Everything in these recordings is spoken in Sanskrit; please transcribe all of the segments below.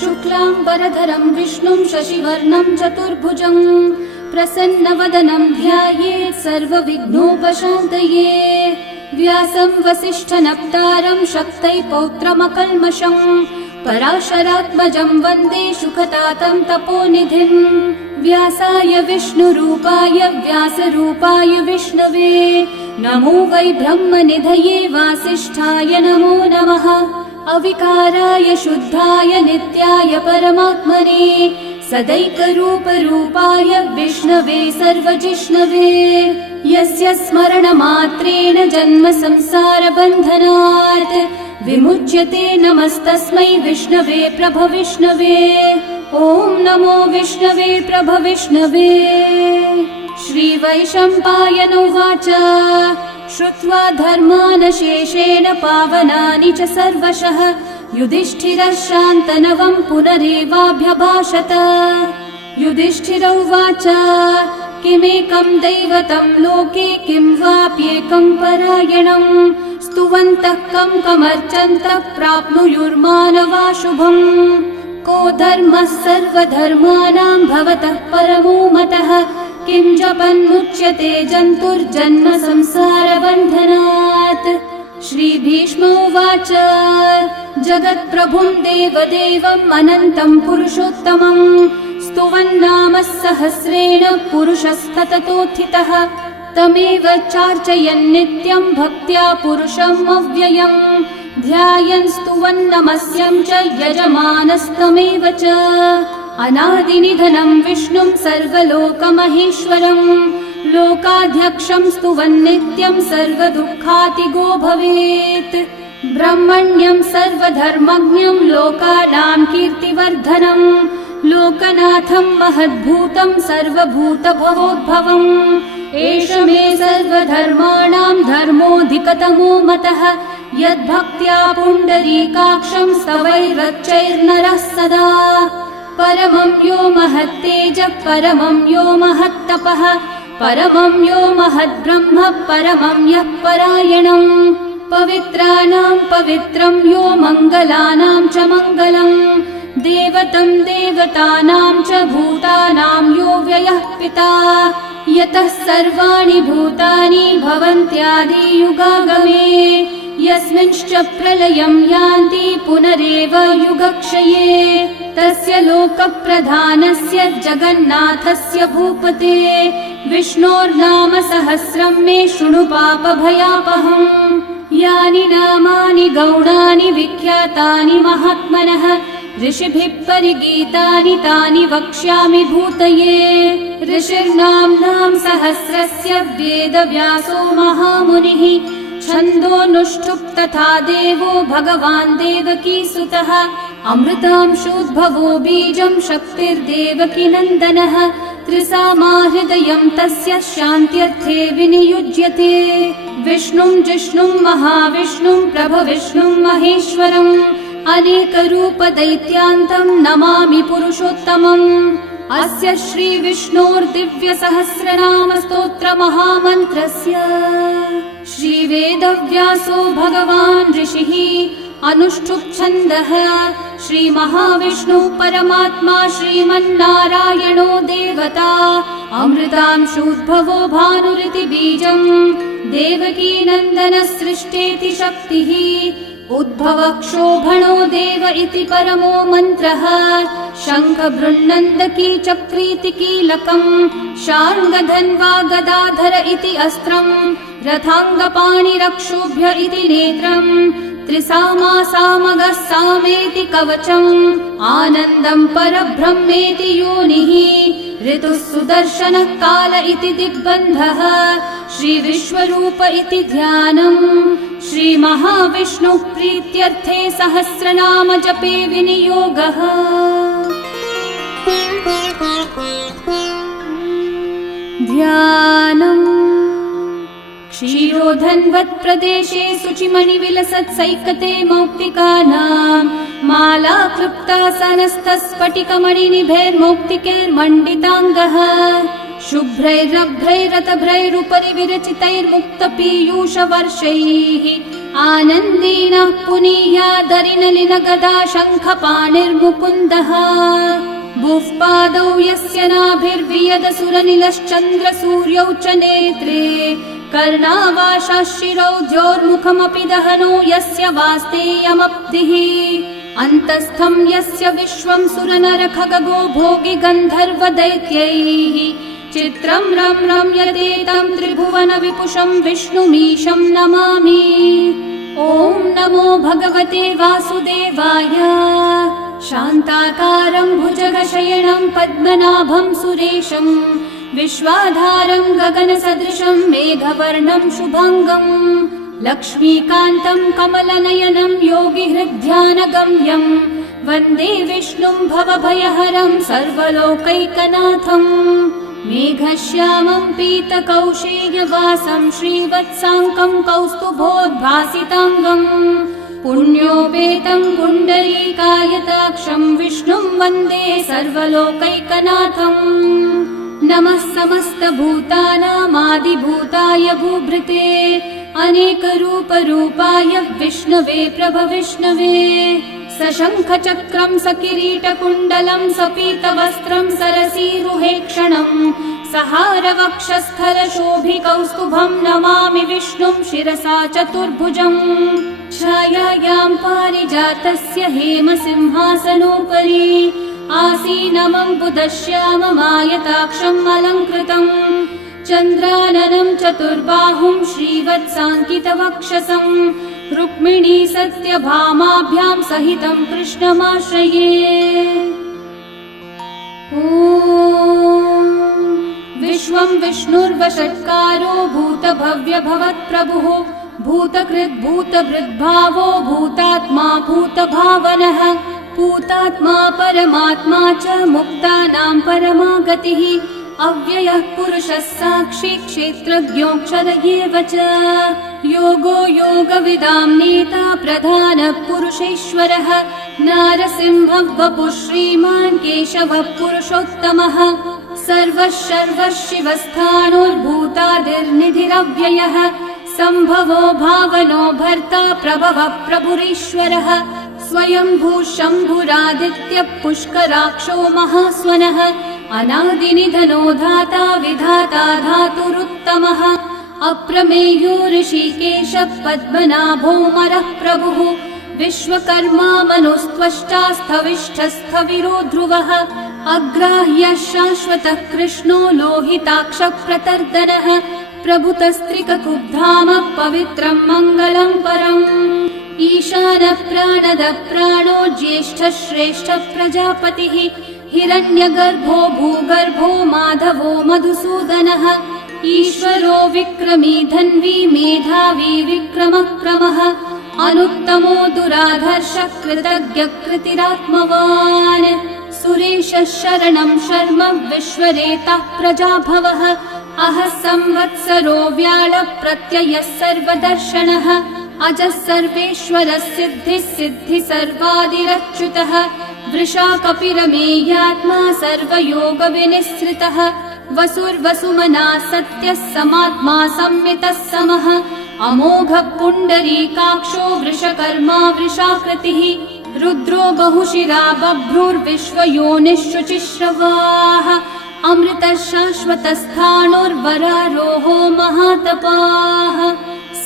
शुक्लांबरधरं विष्णुं शशिवर्णं चतुर्भुजं प्रसन्नवदनं ध्यायेत् सर्वविघ्नोपशान्तये। व्यासं वसिष्ठनप्तारं शक्तै पौत्रमकल्मषं पराशरात्मजं वन्दे शुकतातं तपोनिधिं। व्यासाय विष्णुरूपाय व्यासरूपाय विष्णवे नमो वै ब्रह्मनिधये वासिष्ठाय नमो नमः। अविकाराय शुद्धाय नित्याय परमात्मने सदैकरूपरूपाय विष्णवे सर्वजिष्णवे। यस्य स्मरणमात्रेण जन्म संसारबन्धनात् विमुच्यते नमस्तस्मै विष्णवे प्रभविष्णवे। ॐ नमो विष्णवे प्रभविष्णवे। श्रीवैशम्पायन उवाच श्रुत्वा धर्मानशेषेण पावनानि च सर्वशः युधिष्ठिरः शान्तनवं पुनरेवाभ्यभाषत। युधिष्ठिर उवाच किमेकं दैवतं लोके किं वाप्येकं परायणं स्तुवन्तः कं कमर्चन्तः प्राप्नुयुर्मानवा शुभम्। को धर्मः सर्वधर्माणां भवतः परमो मतः किं जपन्मुच्यते जन्तुर्जन्म संसारबन्धनात्। श्रीभीष्म उवाच जगत्प्रभुं देवदेवम् अनन्तं पुरुषोत्तमं स्तुवन्नामः सहस्रेण पुरुषस्तततोत्थितः तमेव चार्चयन् नित्यं भक्त्या पुरुषम् अव्ययम् ध्यायन् स्तुवन्नमस्यं च यजमानस्तमेव च। अनादिनिधनं विष्णुं सर्वलोकमहेश्वरं लोकाध्यक्षं स्तुवन्नित्यं सर्वदुःखातिगो भवेत्। ब्रह्मण्यं सर्वधर्मज्ञं लोकानां कीर्तिवर्धनं लोकनाथं महद्भूतं सर्वभूतभवोद्भवम्। एष मे सर्वधर्माणां धर्मोऽधिकतमो मतः यद्भक्त्या पुण्डरीकाक्षं स्तवैरर्चैर्नरः सदा। परमं यो महत्तेजः परमं यो महत्तपः परमं यो महद्ब्रह्म परमं यः परायणं। पवित्राणां पवित्रं यो मङ्गलानां च मङ्गलं देवतं देवतानां च भूतानां यो व्ययः पिता यतः सर्वाणि भूतानि भवन्त्यादियुगागमे यस्मिंश्च प्रलयं यान्ति पुनरेव युगक्षये तस्य लोकप्रधानस्य जगन्नाथस्य भूपते विष्णोर्नाम सहस्रं मे शृणु पापभयापहम्। यानि नामानि गौणानि विख्यातानि महात्मनः ऋषिभिः परिगीतानि तानि वक्ष्यामि भूतये। ऋषिर्नाम्नां सहस्रस्य वेदव्यासो महामुनिः छन्दोऽनुष्ठुप् तथा देवो भगवान् देवकीसुतः अमृतांशोद्भवो बीजं शक्तिर्देवकी नन्दनः त्रिसामा हृदयं तस्य शान्त्यर्थे विनियुज्यते। विष्णुं जिष्णुं महाविष्णुं प्रभविष्णुं महेश्वरम् अनेकरूपदैत्यान्तं नमामि पुरुषोत्तमम्। अस्य श्रीविष्णोर्दिव्यसहस्रनामस्तोत्रमहामन्त्रस्य श्रीवेदव्यासो भगवान् ऋषिः अनुष्ठुप्-छन्दः श्रीमहाविष्णुः परमात्मा श्रीमन्नारायणो देवता अमृतांशोद्भवो भानुरिति बीजम् देवकी नन्दनः सृष्टेति शक्तिः उद्भवक्षोभणो देव इति परमो मन्त्रः शङ्ख बृन्नन्दकी चक्रीति कीलकम् शार्ङ्गधन्वा गदाधर इति अस्त्रम् रथाङ्गपाणिरक्षोभ्य इति नेत्रम् त्रिसामा सामगः सामेति कवचम् आनन्दं परब्रह्मेति योनिः ऋतुः सुदर्शनः काल इति दिग्बन्धः श्रीविश्वरूप इति ध्यानम् श्रीमहाविष्णुः प्रीत्यर्थे सहस्रनाम जपे विनियोगः। ध्यानम् क्षीरोधन्वत्प्रदेशे शुचिमणिविलसत्सैकते मौक्तिकानां माला क्लृप्तासनस्थस्फटिकमणिनिभैर्मौक्तिकैर्मण्डिताङ्गः शुभ्रैरभ्रैरतभ्रैरुपरि विरचितैर्मुक्तपीयूषवर्षैः आनन्देन पुनीयादरिनलिनगदा शङ्खपाणिर्मुकुन्दः भुःपादौ यस्य नाभिर्वियदसुरनिलश्चन्द्रसूर्यौ च नेत्रे कर्णावाशाः शिरौ द्योर्मुखमपि दहनो यस्य वास्तेयमब्धिः अन्तस्थं यस्य विश्वं सुरनरखगो भोगि गन्धर्वदैत्यैः चित्रं रम्यते त्रिभुवन विपुषं विष्णुमीशं नमामि। ॐ नमो भगवते वासुदेवाय। शान्ताकारं भुजगशयनं पद्मनाभं सुरेशं विश्वाधारं गगनसदृशं मेघवर्णं शुभाङ्गं लक्ष्मीकान्तं कमलनयनं योगिहृद्ध्यानगम्यं वन्दे विष्णुं भवभयहरं सर्वलोकैकनाथं मेघश्यामं पीतकौशेयवासं श्रीवत्साङ्कं कौस्तुभोद्भासिताङ्गं पुण्योपेतं पुण्डरीकायताक्षं विष्णुं वन्दे सर्वलोकैकनाथम् नमः समस्तभूतानामादिभूताय भूभृते अनेकरूपरूपाय विष्णवे प्रभविष्णवे सशङ्खचक्रं सकिरीटकुण्डलं सपीतवस्त्रं सरसीरुहेक्षणं सहारवक्षस्थलशोभिकौस्तुभं नमामि विष्णुं शिरसा चतुर्भुजम् छायायां पारिजातस्य हेमसिंहासनोपरि आसीनमं बुधश्याममायताक्षम् अलङ्कृतम् चन्द्राननं चतुर्बाहुं श्रीवत्साङ्कितवक्षसं रुक्मिणी सत्यभामाभ्यां सहितं कृष्णमाश्रये। ॐ विश्वं विष्णुर्वषट्कारो भूतभव्यभवत्प्रभुः भूतकृद्भूतभृद्भावो भूतात्मा भूतभावनः भूतात्मा परमात्मा च मुक्तानां परमागतिः अव्ययः पुरुषः साक्षी क्षेत्रज्ञोऽक्षर एव च योगो योगविदां नेता प्रधानः पुरुषेश्वरः नारसिंहः वपुः श्रीमान् केशवः पुरुषोत्तमः सर्वः शर्वः शिवस्थाणोर्भूतादिर्निधिरव्ययः सम्भवो भावनो भर्ता प्रभवः प्रभुरीश्वरः स्वयंभू शम्भुरादित्यः पुष्कराक्षो महास्वनः अनादिनिधनो धाता विधाता धातुरुत्तमः अप्रमेयो ऋषिकेशः पद्मनाभोऽमरः प्रभुः विश्वकर्मा मनुस्त्वष्टा स्थविष्ठस्थविरो ध्रुवः अग्राह्यः शाश्वतः कृष्णो लोहिताक्षः प्रतर्दनः प्रभुतस्त्रिककुब्धामः पवित्रं मङ्गलं परम् ईशानः प्राणदः प्राणो ज्येष्ठः श्रेष्ठः प्रजापतिः हिरण्यगर्भो भूगर्भो माधवो मधुसूदनः ईश्वरो विक्रमी धन्वी मेधावी विक्रमक्रमः अनुत्तमो दुराधर्षः कृतज्ञः कृतिरात्मवान् सुरेशः शरणं शर्म विश्वरेतः प्रजाभवः अहः संवत्सरो व्याळः प्रत्ययः सर्वदर्शनः अजः सर्वेश्वरः सिद्धिः सिद्धिः सर्वादिरच्युतः वृषाकपिरमेयात्मा सर्वयोगविनिःसृतः वसुर्वसुमनः सत्यः समात्मा संमितः समः अमोघः पुण्डरीकाक्षो वृषकर्मा वृषाकृतिः रुद्रो बहुशिरा बभ्रुर्विश्वयोनिः शुचिश्रवाः अमृतः शाश्वतस्थाणोर्वरारोहो महातपाः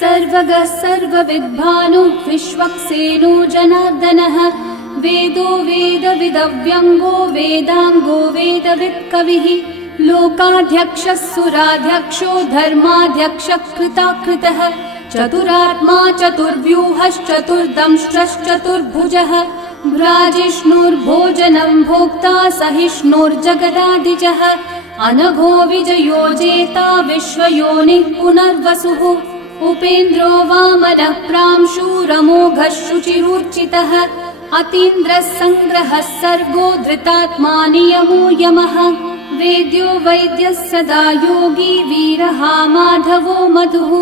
सर्वगः सर्वविद्भानुः विश्वक्सेनो जनार्दनः वेदो वेदविदव्यङ्गो वेदाङ्गो वेदवित्कविः लोकाध्यक्षः सुराध्यक्षो धर्माध्यक्षः कृताकृतः चतुरात्मा चतुर्व्यूहश्चतुर्दंष्ट्रश्चतुर्भुजः भ्राजिष्णुर्भोजनं भोक्ता सहिष्णुर्जगदादिजः अनघो विजयो जेता विश्वयोनिः पुनर्वसुः उपेन्द्रो वामनः प्रांशुरमोघः शुचिरूर्चितः अतीन्द्रः सङ्ग्रहः सर्गो धृतात्मा नियमो यमः वेद्यो वैद्यः सदा योगी वीरः माधवो मधुः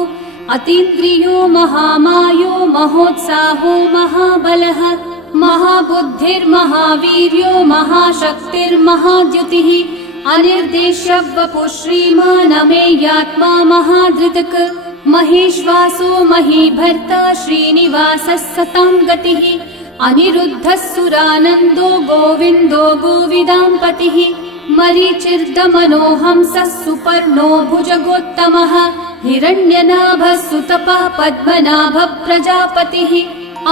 अतीन्द्रियो महामायो महोत्साहो महाबलः महाबुद्धिर्महावीर्यो महाशक्तिर्महाद्युतिः अनिर्देश्य वपुः श्रीमान् अमेयात्मा महाधृतक् महेश्वासो महीभर्ता श्रीनिवासः सतां गतिः अनिरुद्धः सुरानन्दो गोविन्दो गोविदाम्पतिः मरीचिर्दमनोहंसः सुपर्णो भुजगोत्तमः हिरण्यनाभः सुतपः पद्मनाभः प्रजापतिः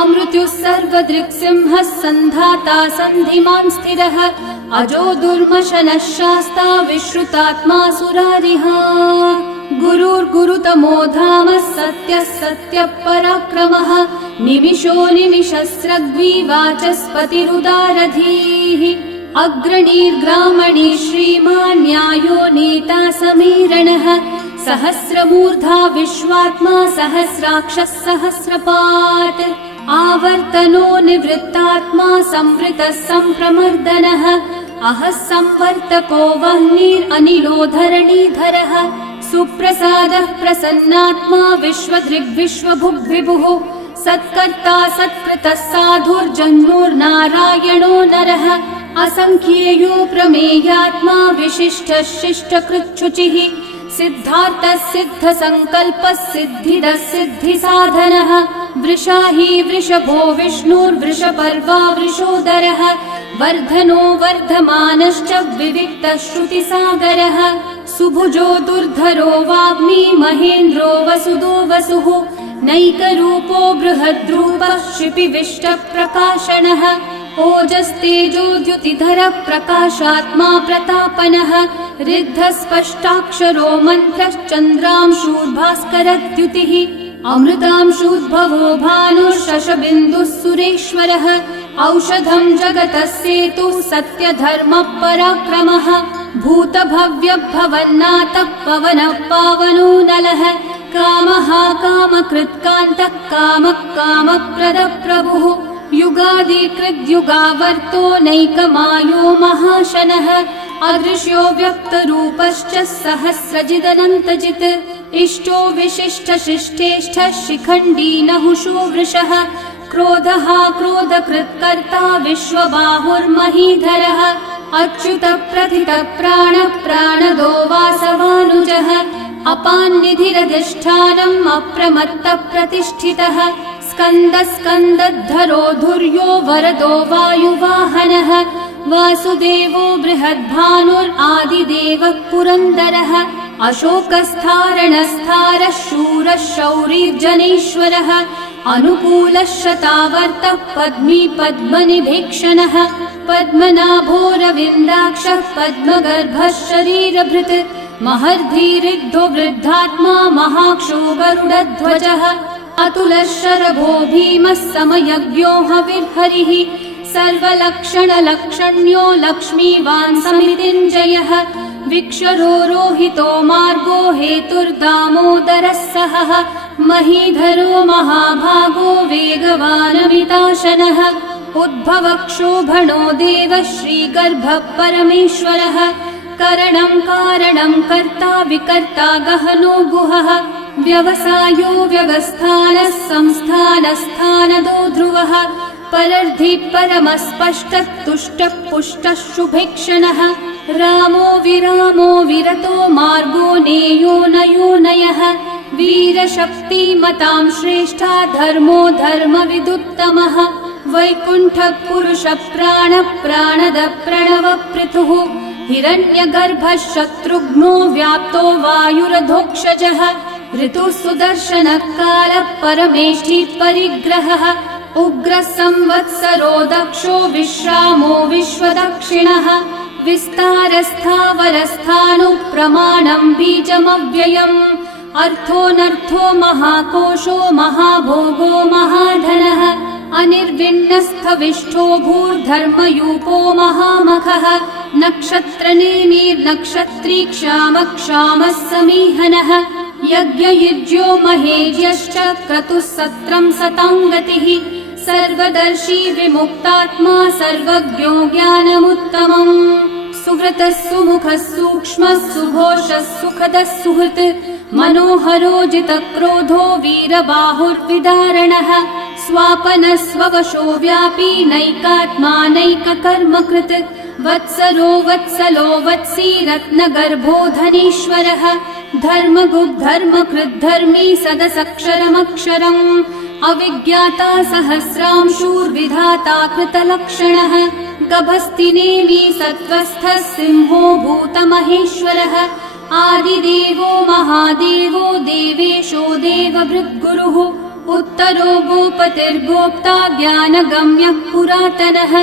अमृत्युः सर्वदृक्सिंहः सन्धाता सन्धिमान् स्थिरः अजो दुर्मशनः शास्ता विश्रुतात्मा सुरारिः गुरुर्गुरुतमो धामः सत्यः सत्यः पराक्रमः निमिषो निमिषस्रग्वी वाचस्पतिरुदारधीः अग्रणीर्ग्रामणी श्रीमान् न्यायो नेता समीरणः सहस्रमूर्धा विश्वात्मा सहस्राक्षः सहस्रपात् आवर्तनो निवृत्तात्मा संवृतः सम्प्रमर्दनः अहः संवर्तको वह्निरनिलो धरणीधरः सुप्रसादः प्रसन्नात्मा विश्वदृग्विश्वभुग्विभुः सत्कर्ता सत्कृतः साधुर्जन्मोर्नारायणो नरः असंख्येयो प्रमेयात्मा विशिष्टः शिष्टकृच्छुचिः सिद्धार्थः सिद्धसङ्कल्पः सिद्धिदः सिद्धिसाधनः वृषाही वृषभो विष्णुर्वृषपर्वा वृषोदरः वर्धनो वर्धमानश्च विविक्तः श्रुतिसागरः सुभुजो दुर्धरो वाग्मी महेन्द्रो वसुदो वसुः नैकरूपो बृहद्रूपः क्षिपिविष्टप्रकाशनः ओजस्तेजोद्युतिधरः प्रकाशात्मा प्रतापनः रिद्धस्पष्टाक्षरो मन्त्रश्चन्द्रांशूर्भास्करद्युतिः अमृतांशूद्भवो भानुः शशबिन्दुः सुरेश्वरः औषधं जगतः सेतुः सत्यधर्मः पराक्रमः भूतभव्यभवन्नाथः पवनः पावनो नलः कामः कामकृत्कान्तः कामः कामप्रदः प्रभुः युगादिकृद्युगावर्तो नैकमायो महाशनः अदृश्यो व्यक्तरूपश्च सहस्रजिदनन्तजित् इष्टो विशिष्टशिष्टेष्ठः शिखण्डी नहुषो वृषः क्रोधः क्रोधकृत्कर्ता विश्वबाहुर्महीधरः अच्युतः प्रथितः प्राणः प्राणदो वासवानुजः अपान्निधिरधिष्ठानम् अप्रमत्तः प्रतिष्ठितः स्कन्दः स्कन्दद्धरो धुर्यो वरदो वायुवाहनः वासुदेवो बृहद्भानुरादिदेवः पुरन्दरः अशोकस्थारणस्थारः शूरः शौरिर्जनेश्वरः अनुकूलः शतावर्तः पद्मी पद्मनिभीक्षणः पद्मनाभोरविन्दाक्षः पद्मगर्भः शरीरभृत् महर्धिरिग्धो वृद्धात्मा महाक्षो गरुडध्वजः अतुलः शरभो भीमः समयज्ञो हविर्हरिः सर्वलक्षणलक्षण्यो लक्ष्मीवान् समितिञ्जयः विक्षरो रोहितो मार्गो हेतुर्दामोदरः सहः महीधरो महाभागो वेगवानमिताशनः उद्भवक्षोभणो देवः श्रीगर्भः परमेश्वरः करणं कारणं कर्ता विकर्ता गहनो गुहः व्यवसायो व्यवस्थानः संस्थानस्थानदो ध्रुवः परर्धि परमस्पष्टः तुष्टः पुष्टः शुभेक्षणः रामो विरामो विरतो मार्गो नेयो नयो नयः वीरशक्तिमतां श्रेष्ठा धर्मो धर्मविदुत्तमः वैकुण्ठः पुरुषः प्राणः प्राणदः प्रणवपृथुः हिरण्यगर्भः शत्रुघ्नो व्याप्तो वायुरधोक्षजः ऋतुः सुदर्शनः कालः परमेष्ठी परिग्रहः उग्रः संवत्सरो दक्षो विश्रामो विश्वदक्षिणः विस्तारस्थावरस्थाणु प्रमाणं बीजमव्ययम् अर्थोऽनर्थो महाकोशो महाभोगो महाधनः अनिर्विण्णस्थविष्ठो भूर्धर्मयूपो महामखः नक्षत्रनेमिर्नक्षत्री क्षामः समीहनः यज्ञयुज्यो महेज्यश्च क्रतुः सत्रं सताङ्गतिः सर्वदर्शी विमुक्तात्मा सर्वज्ञो ज्ञानमुत्तमम् सुहृतः सुमुखः सूक्ष्मः सुघोषः सुखदः सुहृत् मनोहरो जितक्रोधो वीरबाहुर्विदारणः स्वापनः स्ववशो व्यापी नैकात्मा नैककर्मकृत् वत्सरो वत्सलो वत्सी रत्नगर्भो धनीश्वरः धर्मगुग्धर्मकृद्धर्मी सदसक्षरमक्षरम् अविज्ञाता सहस्रांशूर्विधाता कृतलक्षणः गभस्तिनेमि सत्त्वस्थः सिंहो भूतमहेश्वरः आदिदेवो महादेवो देवेशो देवभृद्गुरुः उत्तरो गोपतिर्गोप्ता ज्ञानगम्यः पुरातनः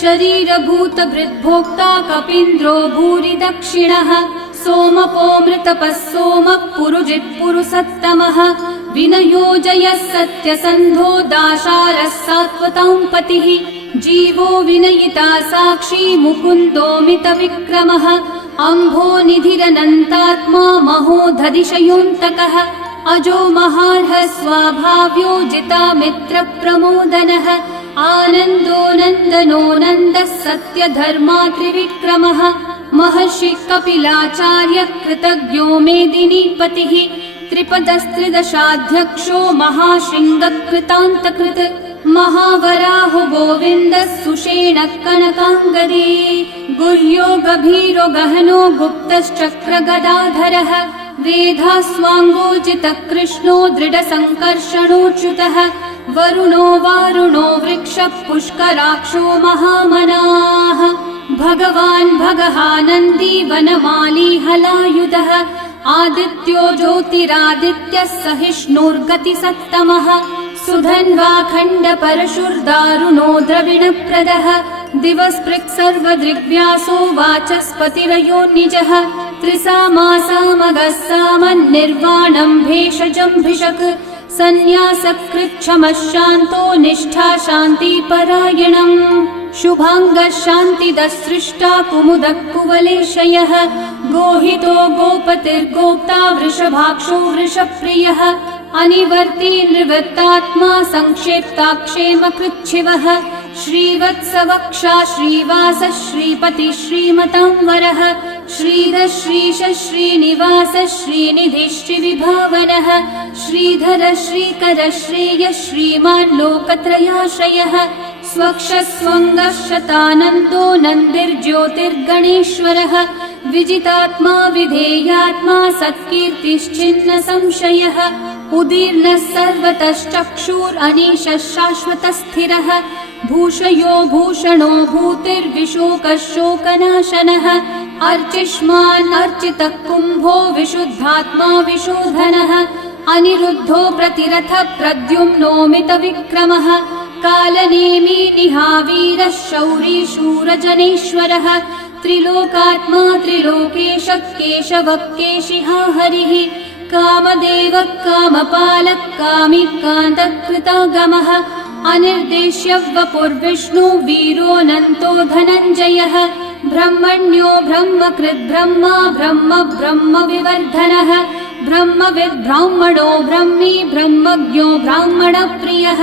शरीरभूतभृद्भोक्ता कपीन्द्रो भूरि दक्षिणः सोमपो मृतपः सोमः पुरुजित्पुरुसत्तमः विनयोजयः सत्यसन्धो दाशारः सात्वतां पतिः जीवो विनयिता साक्षी मुकुन्दोमितविक्रमः अम्भो निधिरनन्तात्मा महोदधिशयोऽन्तकः अजो महार्हः स्वाभाव्यो जिता मित्रप्रमोदनः आनन्दो नन्दनो नन्दः सत्यधर्मा त्रिविक्रमः महर्षि कपिलाचार्य कृतज्ञो मेदिनीपतिः त्रिपदस्त्रिदशाध्यक्षो महाशृङ्गकृतान्तकृत् महावराहो गोविन्दः सुषेणः कनकाङ्गदे गुह्यो गभीरो गहनो गुप्तश्चक्रगदाधरः वेधास्वाङ्गोजितः कृष्णो दृढसङ्कर्षणोच्युतः वरुणो वारुणो वृक्षः पुष्कराक्षो महामनाः भगवान् भगहानन्दी वनमाली हलायुधः आदित्यो ज्योतिरादित्यः सहिष्णुर्गतिसत्तमः सुधन्वा खण्डपरशुर्दारुणो द्रविणप्रदः दिवस्पृक् सर्वदृग्व्यासो वाचस्पतिरयो निजः त्रिसामासामगः सामन्निर्वाणं भेषजम्भिषक् सन्न्यासकृच्छमः शान्तो निष्ठा शान्तिपरायणम् शुभाङ्गः शान्तिदः सृष्टा कुमुदः कुवलेशयः गोहितो गोपतिर्गोप्ता वृषभाक्षो वृषप्रियः अनिवर्ती निवृत्तात्मा संक्षेप्ताक्षेमकृच्छिवः श्रीवत्सवक्षा श्रीवासः श्रीपतिः श्रीमतांवरः श्रीधः श्रीशः श्रीनिवासः श्रीनिधिः श्रीविभावनः श्रीधरः श्रीकरः श्रेयः श्रीमान् लोकत्रयाश्रयः स्वक्षः स्वङ्गः शतानन्दो नन्दिर्ज्योतिर्गणेश्वरः विजितात्मा विधेयात्मा सत्कीर्तिश्चिन्न संशयः उदीर्णः सर्वतश्चक्षुरनीशः शाश्वतस्थिरः भूषयो भूषणो भूतिर्विशोकः शोकनाशनः अर्चिष्मान् अर्चितः कुम्भो विशुद्धात्मा विशोधनः अनिरुद्धो प्रतिरथः प्रद्युम्नोमितविक्रमः कालनेमी निहावीरः शौरी शूरजनेश्वरः त्रिलोकात्मा त्रिलोकेशः केशवः केशिहा हरिः कामदेवः कामपालः कामी कान्तः कृतागमः अनिर्देश्य वपुर्विष्णु वीरोऽनन्तो धनञ्जयः ब्रह्मण्यो ब्रह्मकृद् ब्रह्मा ब्रह्म ब्रह्म विवर्धनः ब्रह्मविद् ब्राह्मणो ब्रह्मी ब्रह्मज्ञो ब्राह्मणप्रियः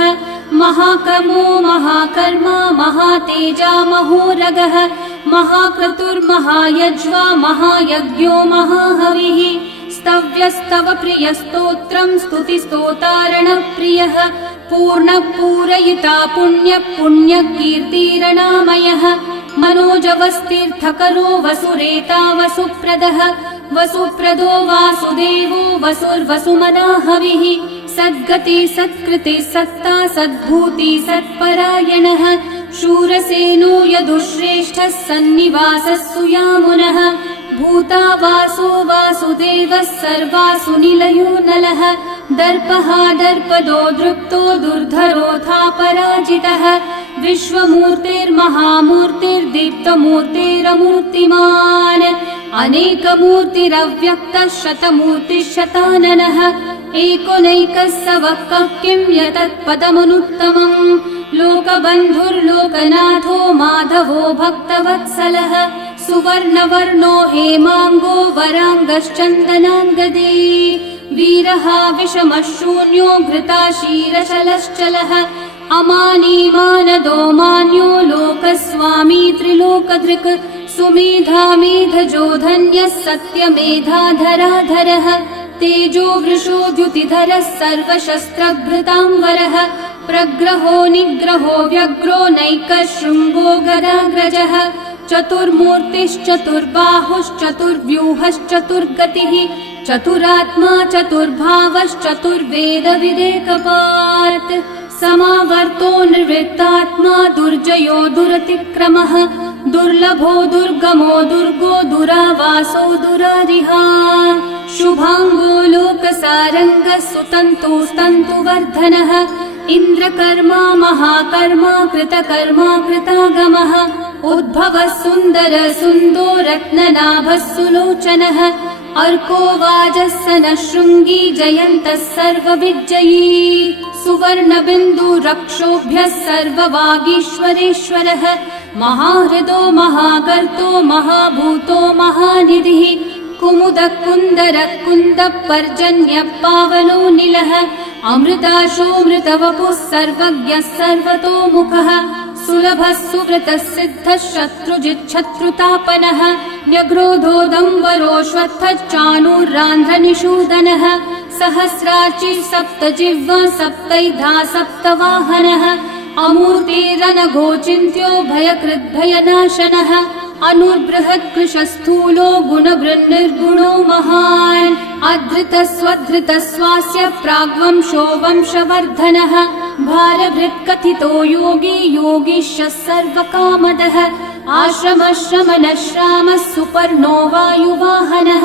महाकर्मो महाकर्मा महातेजा महोरगः महाक्रतुर्महायज्वा महायज्ञो महाहविः स्तव्यस्तव प्रियस्तोत्रम् स्तुतिस्तोतारणप्रियः पूर्णपूरयिता पुण्यकीर्तिरणामयः मनोजवस्तीर्थकरो वसुरेता वसुप्रदः वसुप्रदो वासुदेवो वसुर्वसुमनाहविः सद्गति सत्कृति सत्ता सद्भूति सत्परायणः शूरसेनो यदुश्रेष्ठः सन्निवासः सुयामुनः भूता वासो वासुदेवः सर्वासु निलयो नलः दर्पः दर्पदो दृप्तो दुर्धरोऽथा पराजितः विश्वमूर्तिर्महामूर्तिर्दीप्तमूर्तिरमूर्तिमान् अनेकमूर्तिरव्यक्तः शतमूर्तिः एकोनैकः स वः किं यतत्पदमनुत्तमम् लोकबन्धुर्लोकनाथो माधवो भक्तवत्सलः सुवर्णवर्णो हेमाङ्गो वराङ्गश्चन्दनाङ्गदे वीरः विषमः शून्यो घृताशीरशलश्चलः अमानी मानदो मान्यो लोकस्वामी त्रिलोकधृक् सुमेधामेधजो धन्यः सत्यमेधाधराधरः तेजो वृषो द्युतिधरः सर्वशस्त्रभृताम्बरः प्रग्रहो निग्रहो व्यग्रो नैकः शृङ्गो गदाग्रजः चतुर्मूर्तिश्चतुर्बाहुश्चतुर्व्यूहश्चतुर्गतिः चतुरात्मा चतुर्भावश्चतुर्वेदविदेकपात् समावर्तो निर्वृत्तात्मा दुर्जयो दुरतिक्रमः दुर्लभो दुर्गमो दुर्गो दुरावासो दुरारिहा शुभाङ्गो लोकसारङ्गः सुतन्तुस्तन्तुवर्धनः इन्द्रकर्मा महाकर्मा कृतकर्मा कृतागमः उद्भवः सुन्दर सुन्दो रत्ननाभः सुलोचनः अर्को वाजस्सनः शृङ्गी जयन्तः सर्वविजयी सुवर्णबिन्दुरक्षोभ्यः सर्ववागीश्वरेश्वरः महाहृदो महाकर्तो महाभूतो महानिधिः कुमुदः कुन्दरः कुन्दः पर्जन्यः पावनो निलः अमृताशोऽमृतवपुः सर्वज्ञः सर्वतोमुखः सुलभः सुव्रतः सिद्धः शत्रुजिच्छत्रुतापनः न्यग्रोधोदंवरोऽश्वत्थः चाणूरान्ध्रनिषूदनः सहस्रार्ची सप्तजिह्वा सप्तैधा सप्तवाहनः अमूर्तिरनघोचिन्त्यो भयकृद्भयनाशनः अनुर्बृहत्कृशस्थूलो गुणवृन्निर्गुणो महान् अधृतस्वधृतस्वास्य प्राग्वंशो वंशवर्धनः भारभृत्कथितो योगी योगीशः सर्वकामदः आश्रमश्रमणश्रामः सुपर्णो वायुवाहनः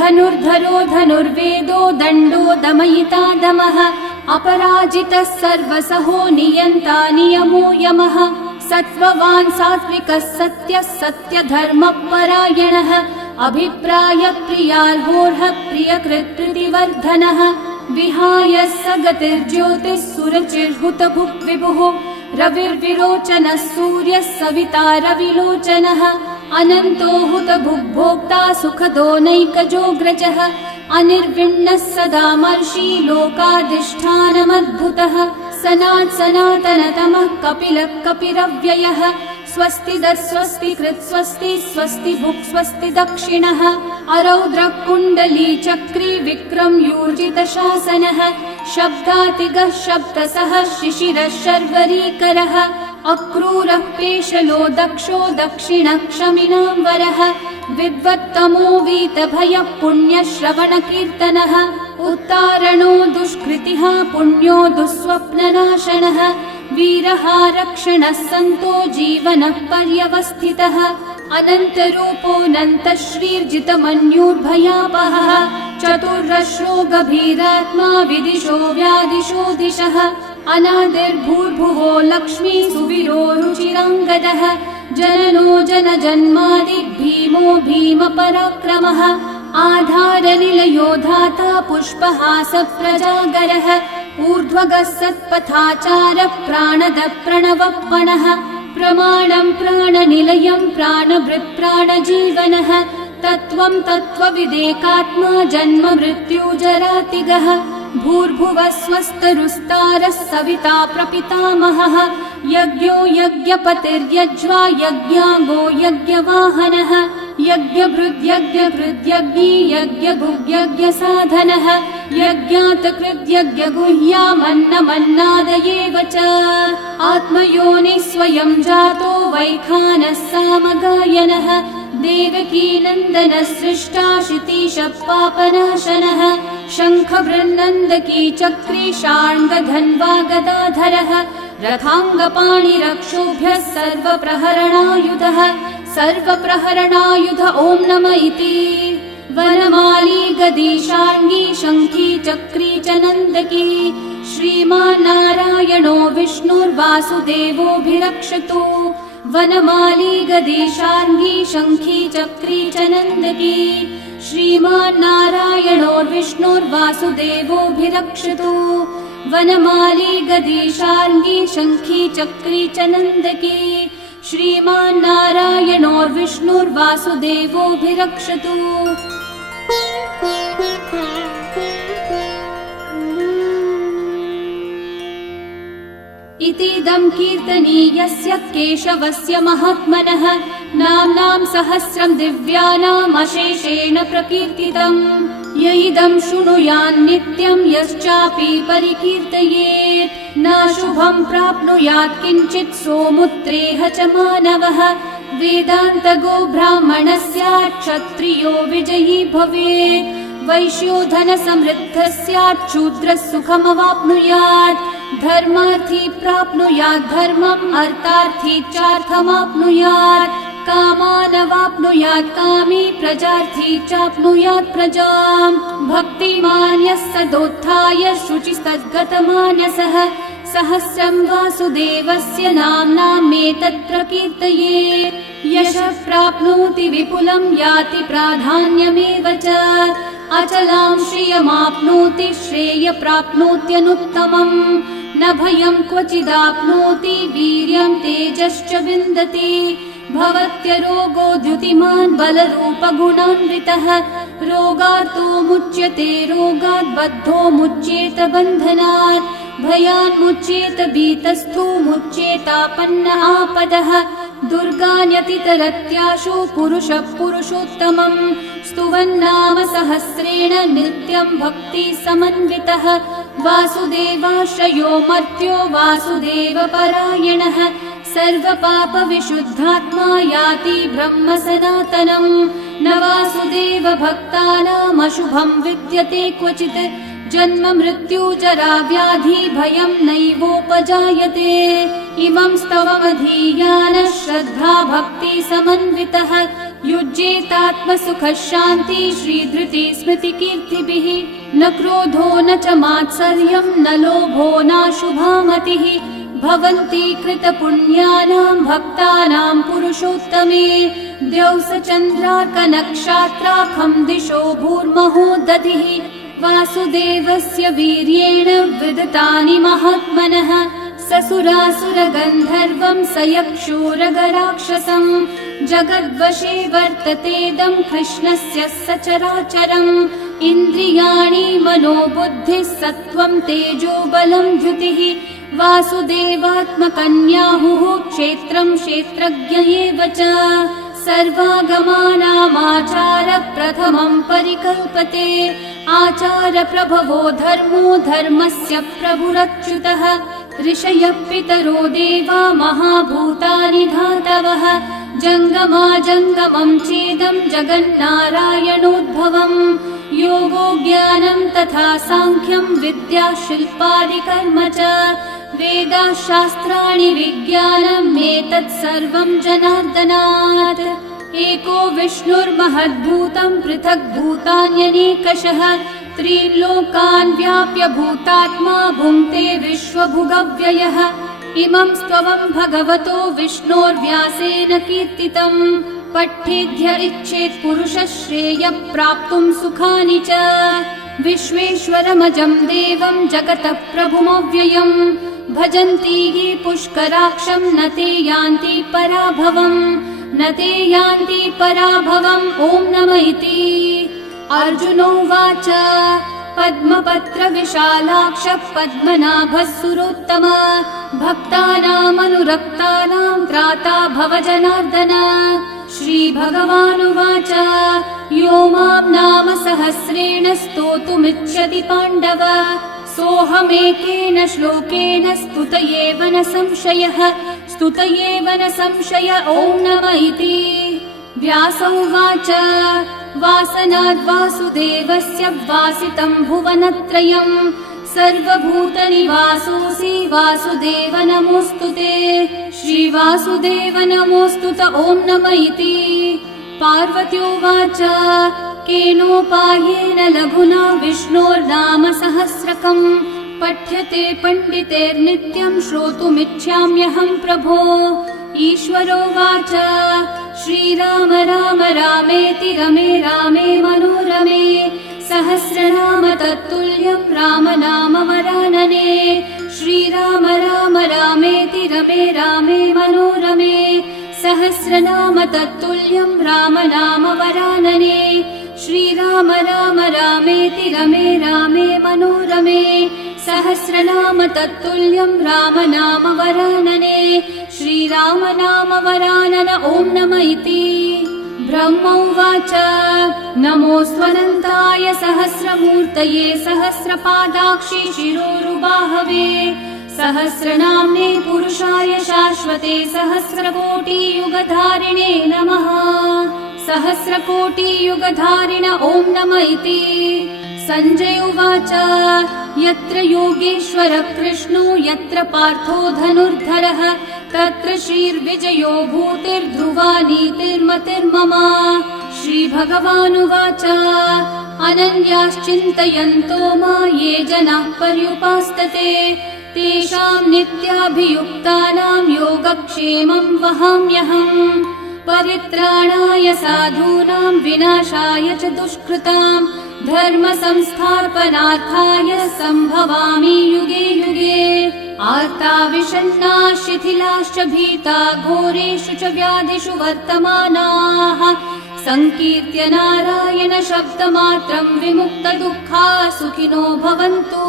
धनुर्धरो धनुर्वेदो दण्डो दमयिता दमः अपराजितः सर्वसहो नियन्ता नियमो यमः सत्त्ववान् सात्विकः सत्यः सत्यधर्मपरायणः अभिप्रायप्रियार्होर्हः प्रियकृत्प्रीतिवर्धनः विहाय स गतिर्ज्योतिः सुरचिर्हुतभुक् विभुः रविर्विरोचनः सूर्यः सविता रविलोचनः अनन्तो हुतभुग्भोक्ता सुखदो नैकजोऽग्रजः अनिर्विण्णः सदा मर्षि लोकाधिष्ठानमद्भुतः सनातनतमः कपिलः कपिरव्ययः स्वस्तिदः स्वस्तिकृत् स्वस्ति स्वस्ति भुक् स्वस्ति दक्षिणः अरौद्रः कुण्डली चक्री विक्रमयूर्जितशासनः शब्दातिगः शब्दसः शिशिरः शर्वरीकरः अक्रूरः पेशलो दक्षो दक्षिणक्षमिनाम्बरः विद्वत्तमो वीतभयः पुण्यश्रवणकीर्तनः उत्तारणो दुष्कृतिः पुण्यो दुःस्वप्ननाशनः वीरः रक्षणः सन्तो जीवनः पर्यवस्थितः अनन्तरूपोऽनन्तश्रीर्जितमन्युर्भयापहः चतुर्रश्रो गभीरात्मा विदिशो व्यादिशो दिशः अनादिर्भूर्भुवो लक्ष्मी सुवीरो रुचिराङ्गदः जननो जनजन्मादि भीमो भीमपराक्रमः आधारनिलयो धाता पुष्पहास प्रजागरः ऊर्ध्वगः सत्पथाचारः प्राणदः प्रणवपणः प्रमाणं प्राणनिलयं प्राणभृत् प्राणजीवनः तत्त्वं तत्त्वविदेकात्मा जन्म मृत्युजरातिगः भूर्भुवः स्वस्तरुस्तारः सविता प्रपितामहः यज्ञो यज्ञपतिर्यज्वा यज्ञाङ्गो यज्ञवाहनः यज्ञभृद्यज्ञकृद्यज्ञी यज्ञभुग्यज्ञसाधनः यज्ञातकृद्यज्ञगुह्यामन्नमन्नादयेव च आत्मयोनिः स्वयं जातो वैखानः सामगायनः देवकीनन्दनः सृष्टा शितीशः पापनाशनः शङ्खबृन्नन्दकी चक्री शार्ङ्गधन्वा गदाधरः रथाङ्गपाणिरक्षोभ्यः सर्वप्रहरणायुधः सर्वप्रहरणायुध ॐ नम इति वनमाली गदी शार्ङ्गी शङ्खी चक्री च नन्दकी श्रीमान्नारायणो विष्णुर्वासुदेवोऽभिरक्षतु वनमाली गदी शार्ङ्गी शङ्खी चक्री च नन्दकी श्रीमान्नारायणो विष्णुर्वासुदेवोऽभिरक्षतु वनमाली गदी शार्ङ्गी शङ्खी चक्री च नन्दकी श्रीमान्नारायणो विष्णुर्वासुदेवोऽभिरक्षतु इतीदं कीर्तनीयस्य केशवस्य महात्मनः नाम्नां सहस्रं दिव्यानामशेषेण प्रकीर्तितम्। य इदं शृणुयान् नित्यं यश्चापि परिकीर्तयेत् नाशुभं प्राप्नुयात् किञ्चित् सोमुत्रेह च मानवः। वेदान्तगो ब्राह्मणः स्यात् क्षत्रियो विजयी भवेत् वैश्यो धनसमृद्धः स्यात् शूद्रः सुखमवाप्नुयात् धर्मार्थी प्राप्नुयात् धर्मम् अर्थार्थी चार्थमाप्नुयात् कामानवाप्नुयात् कामी प्रजार्थी चाप्नुयात् प्रजाम्। भक्तिमान् यः सदोत्थाय शुचिस्तद्गतमानसः सहस्रं वासुदेवस्य नाम्नामेतत् प्रकीर्तये। यशः प्राप्नोति विपुलं याति प्राधान्यमेव च अचलां श्रियमाप्नोति श्रेय प्राप्नोत्यनुत्तमम्। न भयं क्वचिदाप्नोति वीर्यं तेजश्च विन्दति भवत्यरोगो द्युतिमान् बलरूपगुणान्वितः। रोगार्तो मुच्यते रोगात् बद्धो मुच्येत बन्धनात् भयान् मुच्येत भीतस्थो मुच्येतापन्न आपदः। दुर्गान्यतितरत्याशु पुरुषः पुरुषोत्तमम् स्तुवन्नाम सहस्रेण नित्यं भक्ति समन्वितः। वासुदेवाश्रयो मर्त्यो वासुदेवपरायणः सर्वपाप विशुद्धात्मा याति ब्रह्म सनातनम्। न वासुदेव भक्तानामशुभं विद्यते क्वचित् जन्म मृत्यु जरा व्याधि भयं नैवोपजायते। इमं स्तवमधीयानः श्रद्धा भक्ति समन्वितः युज्येतात्मसुखः शान्ति श्रीधृति स्मृति कीर्तिभिः। न क्रोधो न च मात्सर्यं न लोभो नाशुभा मतिः भवन्ति कृतपुण्यानां भक्तानां पुरुषोत्तमे। द्यौस चन्द्रार्कनक्षत्राखं दिशो भूर्महो दधिः वासुदेवस्य वीर्येण विदतानि महात्मनः। ससुरासुरगन्धर्वं स यक्षोरगराक्षसम् जगद्वशे वर्ततेदं कृष्णस्य सचराचरम्। इन्द्रियाणि मनोबुद्धिः सत्त्वं तेजो बलं द्युतिः वासुदेवात्मकन्याहुः क्षेत्रं क्षेत्रज्ञ एव च। सर्वागमानामाचार प्रथमं परिकल्पते आचार प्रभवो धर्मो धर्मस्य प्रभुरच्युतः। ऋषयः पितरो देवा महाभूतानि धातवः जङ्गमाजङ्गमं चेदं जगन्नारायणोद्भवम्। योगो ज्ञानं तथा साङ्ख्यं विद्या शिल्पादिकर्म च वेदाः शास्त्राणि विज्ञानमेतत् सर्वं जनार्दनात्। एको विष्णुर्महद्भूतं पृथग्भूतान्यनेकशः त्रीन् लोकान् व्याप्य भूतात्मा भुङ्क्ते विश्वभुगव्ययः। इमं स्तवं भगवतो विष्णोर्व्यासेन कीर्तितम् पठेद्य इच्छेत् पुरुषः श्रेयः प्राप्तुं सुखानि च। विश्वेश्वरमजं देवं जगतः प्रभुमव्ययम् भजन्ति ये पुष्कराक्षं न ते यान्ति पराभवम् न ते यान्ति पराभवम्। ॐ नमः इति। अर्जुनोवाच पद्मपत्रविशालाक्षः पद्मनाभः सुरोत्तम भक्तानामनुरक्तानां त्राता भव जनार्दन। श्रीभगवानुवाच यो मां नाम सहस्रेण स्तोतुमिच्छति पाण्डव सोऽहमेकेन श्लोकेन स्तुत एव न संशयः स्तुत एव न संशय। ॐ नमः इति। व्यास उवाच वासनाद्वासुदेवस्य वासितं भुवनत्रयम् सर्वभूतनिवासोऽसि वासुदेव नमोऽस्तु ते। श्रीवासुदेव नमोऽस्तु त। ॐ नमः इति। पार्वत्योवाच केनोपायेन लघुना विष्णोर्नाम सहस्रकम् पठ्यते पण्डितेर्नित्यं श्रोतुमिच्छाम्यहं प्रभो। ईश्वरोवाच श्रीराम राम रामेति रमे रामे मनोरमे सहस्रनाम तत्तुल्यं राम नाम वरानने। श्रीराम राम रामेति रमे रामे मनोरमे सहस्रनाम तत्तुल्यं राम नाम वरानने। श्रीराम राम रामेति रमे रामे मनोरमे सहस्रनाम तत्तुल्यं रामनाम वरानने श्रीरामनाम वरानन ॐ नम इति। ब्रह्म उवाच नमोऽस्त्वनन्ताय सहस्रमूर्तये सहस्रपादाक्षि शिरोरुबाहवे सहस्रनाम्ने पुरुषाय शाश्वते सहस्रकोटियुगधारिणे नमः। सहस्रकोटियुगधारिण ॐ नम इति। सञ्जय उवाच यत्र योगेश्वर कृष्णो यत्र पार्थो धनुर्धरः तत्र श्रीर्विजयो भूतिर्ध्रुवा नीतिर्मतिर्मम। श्रीभगवानुवाच अनन्याश्चिन्तयन्तो मा ये जनाः पर्युपासते तेषां नित्याभियुक्तानां योगक्षेमं वहाम्यहम्। परित्राणाय साधूनां विनाशाय च दुष्कृतां धर्म संस्थापनार्थाय सम्भवामि युगे युगे। आर्ता विषण्णा शिथिलाश्च भीता घोरेषु च व्याधिषु वर्तमानाः संकीर्त्य नारायण शब्दमात्रं विमुक्तदुःखा सुखिनो भवन्तु।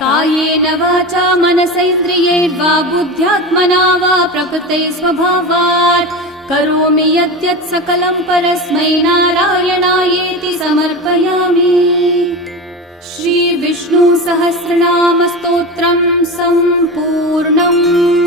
कायेन वाचा मनसैन्द्रियैर्वा बुद्ध्यात्मना वा प्रकृते स्वभावात् करोमि यद्यत् सकलं परस्मै नारायणायेति समर्पयामि। श्री विष्णु सहस्रनाम स्तोत्रं सम्पूर्णम्।